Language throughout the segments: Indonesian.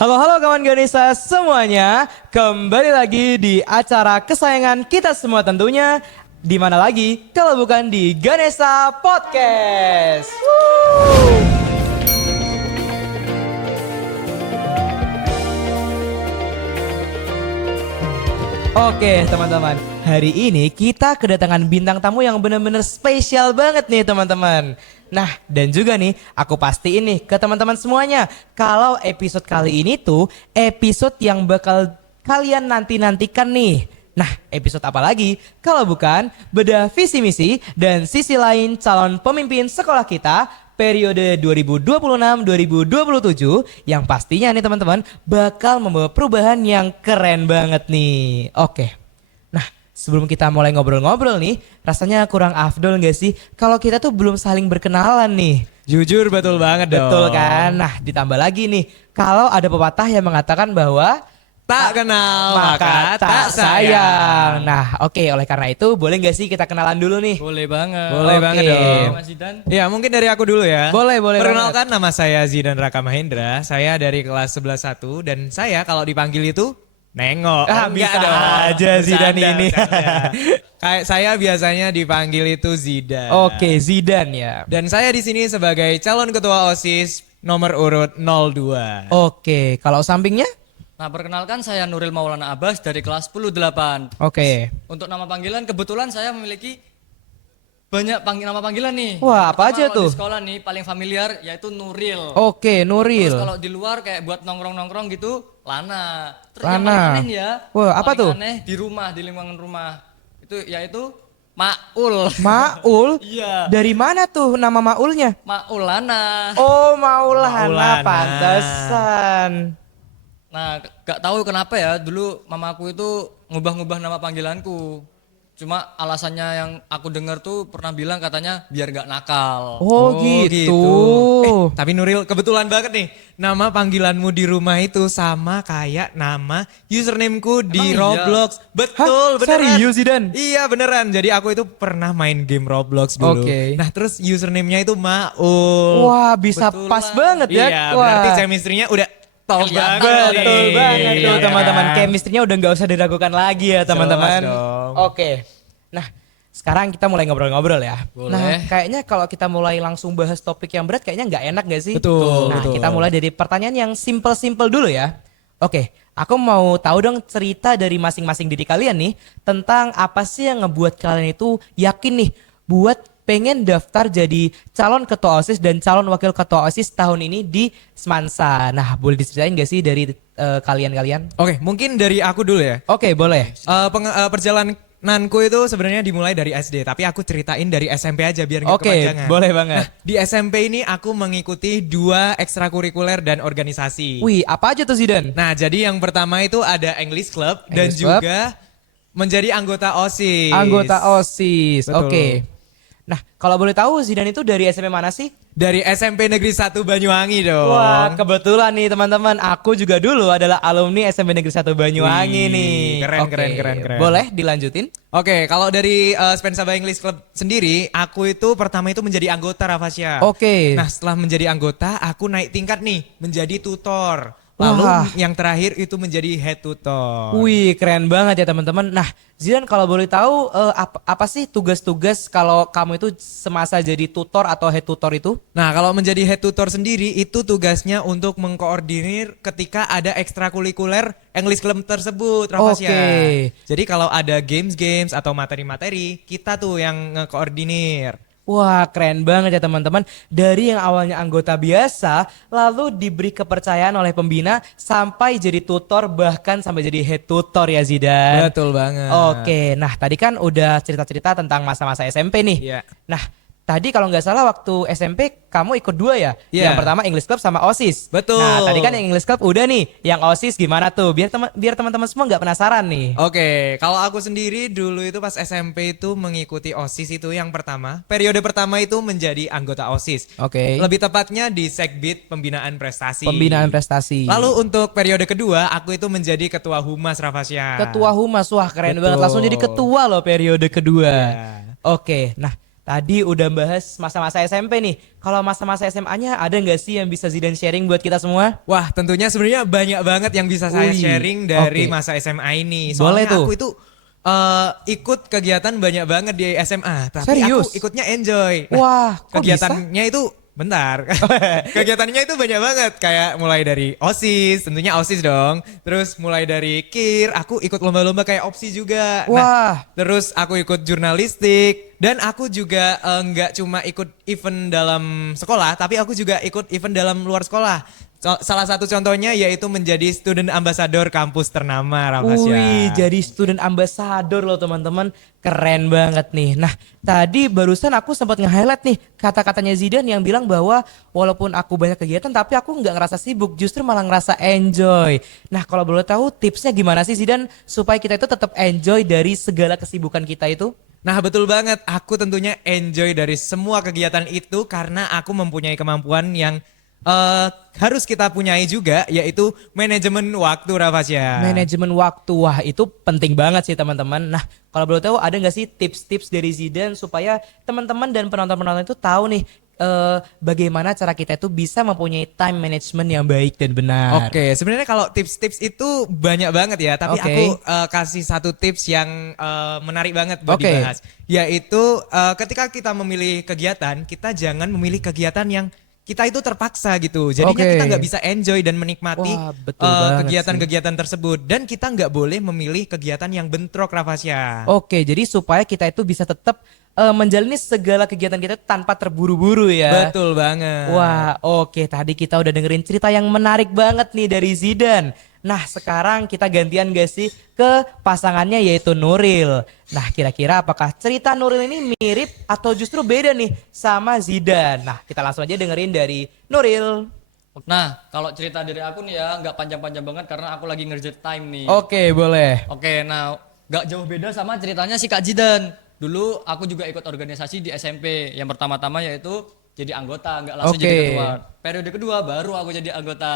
Halo kawan Ganesha semuanya, kembali lagi di acara kesayangan kita semua tentunya. Di mana lagi kalau bukan di Ganesha Podcast. Woo! Oke teman-teman, hari ini kita kedatangan bintang tamu yang benar-benar spesial banget nih teman-teman. Nah dan juga nih aku pastiin nih ke teman-teman semuanya, kalau episode kali ini tuh episode yang bakal kalian nanti-nantikan nih. Nah episode apa lagi kalau bukan bedah visi misi dan sisi lain calon pemimpin sekolah kita periode 2026-2027 yang pastinya nih teman-teman bakal membawa perubahan yang keren banget nih. Oke. Nah, sebelum kita mulai ngobrol-ngobrol nih, rasanya kurang afdol gak sih kalau kita tuh belum saling berkenalan nih? Jujur betul banget dong. Betul kan? Nah, ditambah lagi nih, kalau ada pepatah yang mengatakan bahwa tak kenal maka tak sayang. Nah, oke, oleh karena itu boleh gak sih kita kenalan dulu nih? Boleh banget. Boleh Oke. banget dong. Mas Zidan. Ya mungkin dari aku dulu ya. Boleh Perkenalkan nama saya Zidan Raka Mahendra. Saya dari kelas 11-1 dan saya kalau dipanggil itu Nengok. Ah, Enggak bisa dong. aja Zidan ini. bercanda. Kayak saya biasanya dipanggil itu Zidan. Oke, Zidan ya. Dan saya di sini sebagai calon ketua OSIS nomor urut 02. Oke, kalau sampingnya? Nah, perkenalkan saya Nuril Maulana Abbas dari kelas 10-8. Oke. Untuk nama panggilan kebetulan saya memiliki banyak nama panggilan nih. Wah, apa aja Kalau tuh? Di sekolah nih paling familiar yaitu Nuril. Oke, Nuril. Terus kalau di luar kayak buat nongkrong-nongkrong gitu Lana. Terus Lana. yang paling aneh nih ya. Wah, apa paling tuh? Aneh di rumah, di lingkungan rumah. Itu yaitu Maul. Maul? Iya. Dari mana tuh nama Maulnya? Maulana. Oh, Maulana, Maulana. pantesan. Nah, gak tahu kenapa ya dulu mamaku itu ngubah-ngubah nama panggilanku. Cuma alasannya yang aku dengar tuh pernah bilang katanya biar gak nakal. Oh, gitu. Tapi Nuril kebetulan banget nih. Nama panggilanmu di rumah itu sama kayak nama usernameku di Emang iya? Roblox. Betul, Hah? beneran. Serius, Zidan? Iya beneran. Jadi aku itu pernah main game Roblox dulu. Oke. Nah terus username-nya itu Maul. Wah, bisa Betulan. pas banget ya. Iya Wah. berarti chemistry-nya udah top Kelihatan banget. Betul nih. banget tuh Iya teman-teman. kan? Chemistry-nya udah gak usah diragukan lagi ya teman-teman. Jelas dong. Oke. Nah, sekarang kita mulai ngobrol-ngobrol ya. Boleh. Nah, kayaknya kalau kita mulai langsung bahas topik yang berat kayaknya nggak enak gak sih? Betul, Nah, betul. kita mulai dari pertanyaan yang simple-simple dulu ya. Oke, aku mau tahu dong cerita dari masing-masing diri kalian nih tentang apa sih yang ngebuat kalian itu yakin nih buat pengen daftar jadi calon ketua OSIS dan calon wakil ketua OSIS tahun ini di Semansa. Nah, boleh diceritain gak sih dari kalian-kalian? Oke mungkin dari aku dulu ya. Oke, boleh. Perjalananku itu sebenarnya dimulai dari SD, tapi aku ceritain dari SMP aja biar nggak Oke, kepanjangan. boleh banget. Nah, di SMP ini aku mengikuti 2 ekstrakurikuler dan organisasi. Wih, apa aja tuh Zidan? Nah, jadi yang pertama itu ada English Club dan English Club. juga menjadi anggota OSIS. Anggota OSIS. Betul. Oke. Nah, kalau boleh tahu Zidan itu dari SMP mana sih? Dari SMP Negeri 1 Banyuwangi dong. Wah, kebetulan nih teman-teman, aku juga dulu adalah alumni SMP Negeri 1 Banyuwangi Wih, nih. keren, Oke, keren. Boleh dilanjutin? Oke, kalau dari Spensaba English Club sendiri, aku itu pertama itu menjadi anggota Rafasya. Oke. Nah, setelah menjadi anggota, aku naik tingkat nih menjadi tutor. Lalu Wah. yang terakhir itu menjadi head tutor. Wih, keren banget ya teman-teman. Nah, Zidan kalau boleh tahu apa sih tugas-tugas kalau kamu itu semasa jadi tutor atau head tutor itu? Nah, kalau menjadi head tutor sendiri itu tugasnya untuk mengkoordinir ketika ada ekstrakurikuler English Club tersebut, Rafasya. Oke. Jadi kalau ada games-games atau materi-materi, kita tuh yang ngekoordinir. Wah, keren banget ya teman-teman. Dari yang awalnya anggota biasa, lalu diberi kepercayaan oleh pembina sampai jadi tutor, bahkan sampai jadi head tutor ya Zidan. Betul banget. Oke, nah tadi kan udah cerita-cerita tentang masa-masa SMP nih. Iya. Nah, tadi kalau nggak salah waktu SMP kamu ikut 2 ya? Iya. Yang pertama English Club sama OSIS. Betul. Nah, tadi kan yang English Club udah nih. Yang OSIS gimana tuh? Biar teman-teman semua nggak penasaran nih. Oke, kalau aku sendiri dulu itu pas SMP itu mengikuti OSIS itu yang pertama. Periode pertama itu menjadi anggota OSIS. Oke. Lebih tepatnya di Sekbid Pembinaan Prestasi. Pembinaan prestasi. Lalu untuk periode kedua, aku itu menjadi ketua Humas Rafasya. Ketua Humas, wah keren Betul. banget. Langsung jadi ketua loh periode kedua. Iya. Oke, nah tadi udah bahas masa-masa SMP nih. Kalau masa-masa SMA-nya ada nggak sih yang bisa Zidan sharing buat kita semua? Wah, tentunya sebenarnya banyak banget yang bisa saya Wih, sharing dari oke. masa SMA ini. Boleh Soalnya tuh. aku itu ikut kegiatan banyak banget di SMA, tapi Serius? aku ikutnya enjoy. Wah, kok kegiatannya itu bentar. Kegiatannya itu banyak banget, kayak mulai dari OSIS, tentunya OSIS dong. Terus mulai dari KIR, aku ikut lomba-lomba kayak OPSI juga. Nah, Wah. terus aku ikut jurnalistik dan aku juga nggak cuma ikut event dalam sekolah, tapi aku juga ikut event dalam luar sekolah. Salah satu contohnya yaitu menjadi student ambassador kampus ternama, Rafasya. Wih, jadi student ambassador loh teman-teman. Keren banget nih. Nah, tadi barusan aku sempat nge-highlight nih kata-katanya Zidan yang bilang bahwa walaupun aku banyak kegiatan tapi aku nggak ngerasa sibuk, justru malah ngerasa enjoy. Nah, kalau boleh tahu tipsnya gimana sih Zidan supaya kita itu tetap enjoy dari segala kesibukan kita itu? Nah, betul banget. Aku tentunya enjoy dari semua kegiatan itu karena aku mempunyai kemampuan yang harus kita punyai juga, yaitu manajemen waktu, Rafasya. Manajemen waktu, wah itu penting banget sih teman-teman. Nah kalau boleh tahu ada nggak sih tips-tips dari Zidan supaya teman-teman dan penonton-penonton itu tahu nih bagaimana cara kita itu bisa mempunyai time management yang baik dan benar. Oke, sebenarnya kalau tips-tips itu banyak banget ya, tapi Oke. aku kasih satu tips yang menarik banget buat Oke. dibahas, yaitu ketika kita memilih kegiatan, kita jangan memilih kegiatan yang kita itu terpaksa gitu. Jadinya Oke. kita nggak bisa enjoy dan menikmati Wah, betul banget kegiatan-kegiatan tersebut. Dan kita nggak boleh memilih kegiatan yang bentrok, Rafasya. Oke, jadi supaya kita itu bisa tetap menjalani segala kegiatan kita tanpa terburu-buru ya. Betul banget. Wah, oke. Tadi kita udah dengerin cerita yang menarik banget nih dari Zidan. Nah, sekarang kita gantian gak sih ke pasangannya yaitu Nuril. Nah, kira-kira apakah cerita Nuril ini mirip atau justru beda nih sama Zidan? Nah, kita langsung aja dengerin dari Nuril. Nah, kalau cerita dari aku nih ya nggak panjang-panjang banget karena aku lagi ngerjain time nih. Oke, boleh. Oke, nah nggak jauh beda sama ceritanya si Kak Jidan. Dulu aku juga ikut organisasi di SMP. Yang pertama-tama yaitu jadi anggota, nggak langsung Oke. jadi ketua. Periode kedua baru aku jadi anggota.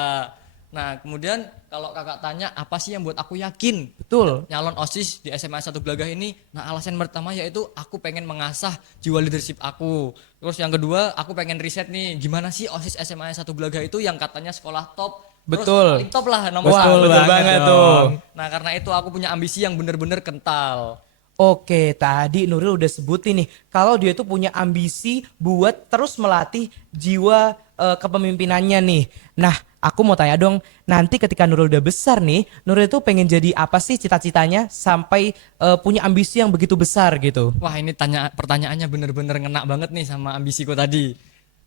Nah, kemudian kalau kakak tanya apa sih yang buat aku yakin Betul. nyalon OSIS di SMA 1 Gelagah ini? Nah, alasan pertama yaitu aku pengen mengasah jiwa leadership aku. Terus yang kedua, aku pengen riset nih, gimana sih OSIS SMA 1 Gelagah itu yang katanya sekolah top. Terus Betul. paling top lah nomor Wah, satu. betul banget tuh. Nah, karena itu aku punya ambisi yang bener-bener kental. Oke, tadi Nuril udah sebutin nih kalau dia tuh punya ambisi buat terus melatih jiwa kepemimpinannya nih. Nah, aku mau tanya dong, nanti ketika Nuril udah besar nih, Nuril tuh pengen jadi apa sih cita-citanya sampai punya ambisi yang begitu besar gitu? Wah, ini pertanyaannya bener-bener ngena banget nih sama ambisiku tadi.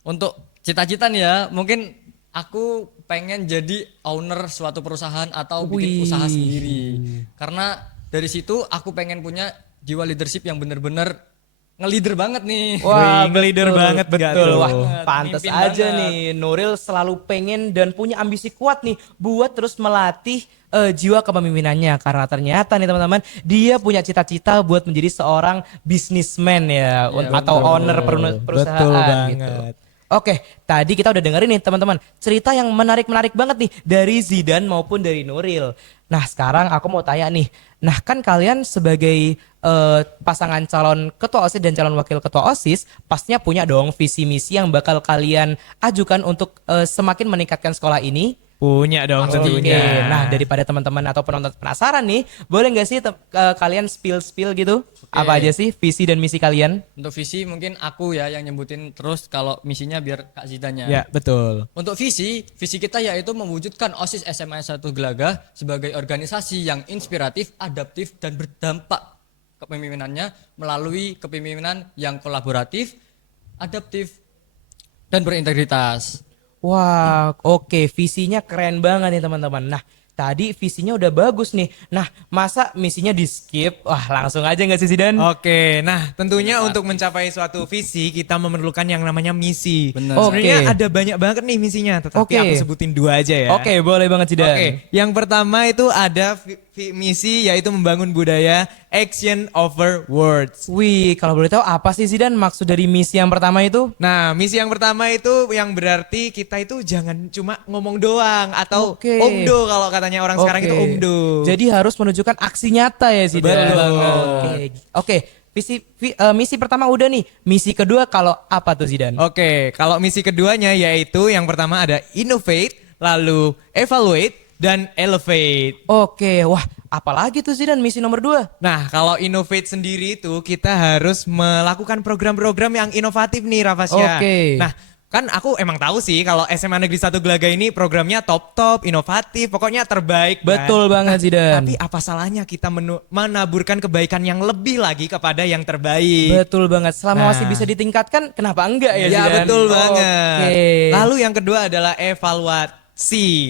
Untuk cita-cita nih ya, mungkin aku pengen jadi owner suatu perusahaan atau bikin Wih. usaha sendiri. Karena dari situ aku pengen punya jiwa leadership yang bener-bener nge-leader banget nih. Wih, nge-leader banget nggak betul. tuh? Wah, pantes Pemimpin aja banget. nih Nuril selalu pengen dan punya ambisi kuat nih buat terus melatih jiwa kepemimpinannya karena ternyata nih teman-teman dia punya cita-cita buat menjadi seorang businessman ya atau betul. owner perusahaan Betul gitu. banget. Oke, tadi kita udah dengerin nih teman-teman cerita yang menarik-menarik banget nih dari Zidan maupun dari Nuril. Nah sekarang aku mau tanya nih, nah kan kalian sebagai pasangan calon ketua OSIS dan calon wakil ketua OSIS pastinya punya dong visi misi yang bakal kalian ajukan untuk semakin meningkatkan sekolah ini. Punya dong Oke, tentunya. nah daripada teman-teman atau penonton penasaran nih, boleh nggak sih kalian spill gitu apa aja sih visi dan misi kalian? Untuk visi mungkin aku ya yang nyebutin terus kalau misinya biar Kak Zidannya. Ya, betul. Untuk visi kita yaitu mewujudkan OSIS SMA 1 Gelagah sebagai organisasi yang inspiratif, adaptif, dan berdampak kepemimpinannya melalui kepemimpinan yang kolaboratif, adaptif, dan berintegritas. Wah, oke, visinya keren banget nih teman-teman. Nah, tadi visinya udah bagus nih. Nah, masa misinya di skip? Wah, langsung aja nggak sih Zidan? Oke, nah tentunya untuk mencapai suatu visi kita memerlukan yang namanya misi. Bener. Sebenarnya Oke. ada banyak banget nih misinya, tetapi Oke. aku sebutin 2 aja ya. Oke, boleh banget Zidan. Oke, yang pertama itu ada misi yaitu membangun budaya action over words. Wih, kalau boleh tahu apa sih Zidan maksud dari misi yang pertama itu? Nah, misi yang pertama itu yang berarti kita itu jangan cuma ngomong doang atau Oke. omdo kalau katanya orang sekarang itu omdo. Jadi harus menunjukkan aksi nyata ya Zidan. Betul banget. Oke. Oke, Misi pertama udah nih. Misi kedua kalau apa tuh Zidan? Oke, kalau misi keduanya yaitu yang pertama ada innovate, lalu evaluate, dan elevate. Oke, wah apalagi tuh Zidan misi nomor 2? Nah, kalau innovate sendiri itu kita harus melakukan program-program yang inovatif nih Rafasya. Oke. Nah, kan aku emang tahu sih kalau SMA Negeri 1 Gelaga ini programnya top-top, inovatif, pokoknya terbaik. Kan? Betul banget Zidan. Tapi apa salahnya kita menaburkan kebaikan yang lebih lagi kepada yang terbaik? Betul banget. Selama Nah. masih bisa ditingkatkan, kenapa enggak ya Ya Zidan? betul banget. Oke. Lalu yang kedua adalah evaluasi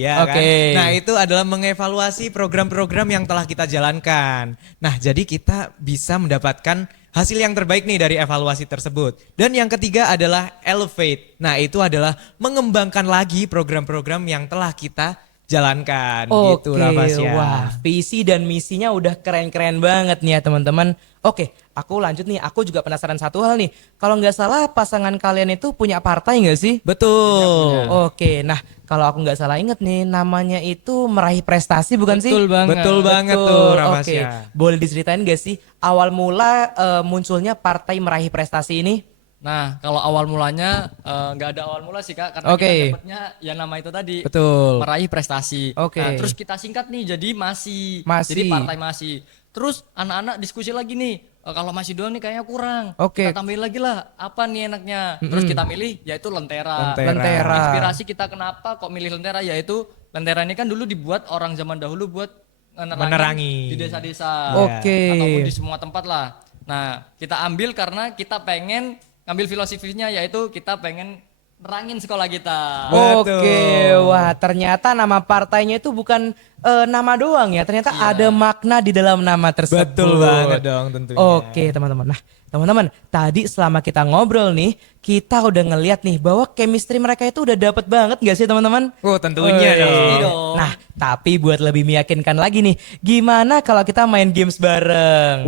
ya kan. Oke. Nah itu adalah mengevaluasi program-program yang telah kita jalankan. Nah jadi kita bisa mendapatkan hasil yang terbaik nih dari evaluasi tersebut. Dan yang ketiga adalah elevate. Nah itu adalah mengembangkan lagi program-program yang telah kita jalankan gitu Rafasya. Wah, visi dan misinya udah keren-keren banget nih ya teman-teman. Oke, aku lanjut nih. Aku juga penasaran satu hal nih. Kalau nggak salah pasangan kalian itu punya partai nggak sih? Betul. Oke, nah kalau aku nggak salah inget nih, namanya itu meraih prestasi bukan sih? Betul banget. Betul banget Betul. tuh Oke, Rafasya. boleh diceritain gak sih awal mula munculnya partai meraih prestasi ini? Nah, kalau awal mulanya nggak ada awal mula sih Kak, karena Oke. kita dapatnya ya nama itu tadi. Betul. Meraih prestasi. Oke. Nah, terus kita singkat nih jadi masih. Masih. Jadi partai masih. Terus anak-anak diskusi lagi nih. Kalau masih doang nih kayaknya kurang. Oke. Kita tambahin lagi lah. Apa nih enaknya? Terus kita milih yaitu Lentera. Lentera. Inspirasi kita kenapa kok milih Lentera yaitu Lentera ini kan dulu dibuat orang zaman dahulu buat Menerangi. di desa-desa. Oke. Ataupun di semua tempat lah. Nah, kita ambil karena kita pengen ngambil filosofinya yaitu kita pengen nerangin sekolah kita. Betul. Oke, wah ternyata nama partainya itu bukan nama doang ya, ternyata ada makna di dalam nama tersebut. Betul banget dong tentunya. Oke teman-teman, nah teman-teman tadi selama kita ngobrol nih, kita udah ngeliat nih bahwa chemistry mereka itu udah dapet banget gak sih teman-teman? Oh tentunya Wih. dong. Nah tapi buat lebih meyakinkan lagi nih, gimana kalau kita main games bareng?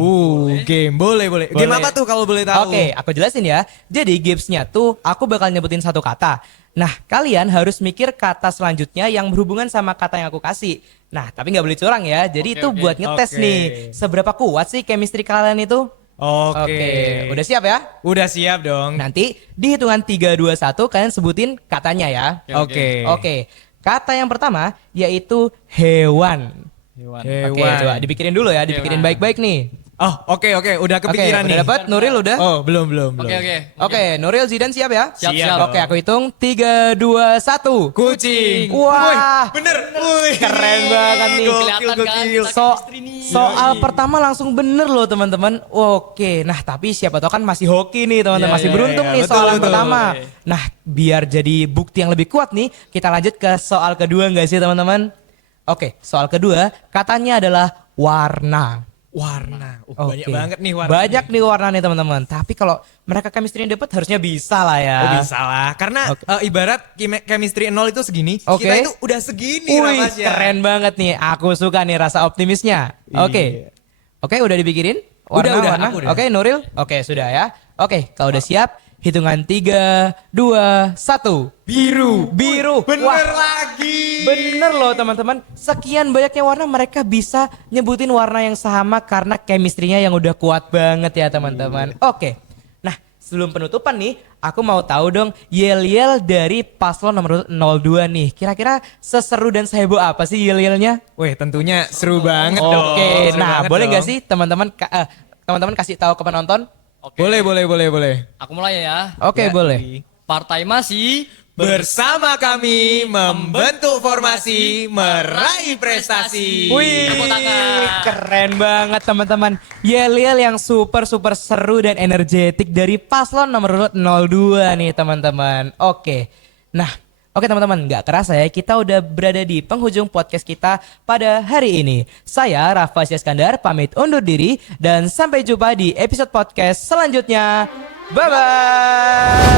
Game boleh. Game Boleh. apa tuh kalau boleh tahu? Oke, aku jelasin ya. Jadi gamesnya tuh aku bakal nyebutin satu kata. Nah, kalian harus mikir kata selanjutnya yang berhubungan sama kata yang aku kasih. Nah, tapi nggak boleh curang ya. Jadi Oke, itu oke. buat ngetes Oke. nih. Seberapa kuat sih chemistry kalian itu? Oke. Udah siap ya? Udah siap dong. Nanti di hitungan 3, 2, 1 kalian sebutin katanya ya. Oke. Oke. Kata yang pertama yaitu hewan. Hewan. Oke, coba dipikirin dulu ya. Dipikirin baik-baik nih. Oh oke. Udah kepikiran Oke, nih. udah dapat? Nuril udah? Oh belum. Oke. Oke, Nuril Zidan siap ya? Siap. Oke, aku hitung 3, 2, 1. Kucing. Wah, Bener. Wih. keren banget nih. Kelihatan kan Gokil. kita So, chemistry nih. soal pertama langsung bener loh teman-teman. Oke, nah tapi siapa tahu kan masih hoki nih teman-teman, Iya, masih iya, beruntung iya, nih betul, soal yang betul. pertama. Nah, biar jadi bukti yang lebih kuat nih, kita lanjut ke soal kedua nggak sih teman-teman? Oke, soal kedua katanya adalah warna. Warna. Oke. Banyak banget nih warna. Banyak nih warna nih teman-teman. Tapi kalau mereka chemistry yang dapat harusnya bisa lah ya. Oh bisa lah. Karena Oke. Ibarat chemistry 0 itu segini. Oke. Kita itu udah segini Wih, Rafasya. keren banget nih. Aku suka nih rasa optimisnya. Oke. Oke, udah dipikirin? Udah, Warna. aku udah. Oke, Nuril? Oke, sudah ya. Oke, kalau udah siap, hitungan 3, 2, 1. Biru. Bener Wah, lagi. bener loh teman-teman. Sekian banyaknya warna mereka bisa nyebutin warna yang sama karena chemistry-nya yang udah kuat banget ya teman-teman. Oke. Nah, sebelum penutupan nih, aku mau tahu dong yel-yel dari paslon nomor 02 nih. Kira-kira seseru dan seheboh apa sih yel-yelnya? Wih tentunya seru banget dong. Oke, Seru nah banget boleh nggak dong. sih teman-teman kasih tahu ke penonton? Oke. Boleh. Aku mulai ya. Oke, Ya, boleh. Partai masih Bersama kami membentuk formasi meraih prestasi. Wih, Tepuk tangan. keren banget teman-teman. Yel-yel yang super seru dan energetik dari paslon nomor 02 nih teman-teman. Oke, nah oke teman-teman, nggak kerasa ya kita udah berada di penghujung podcast kita pada hari ini. Saya Rafasya Iskandar pamit undur diri dan sampai jumpa di episode podcast selanjutnya. Bye-bye.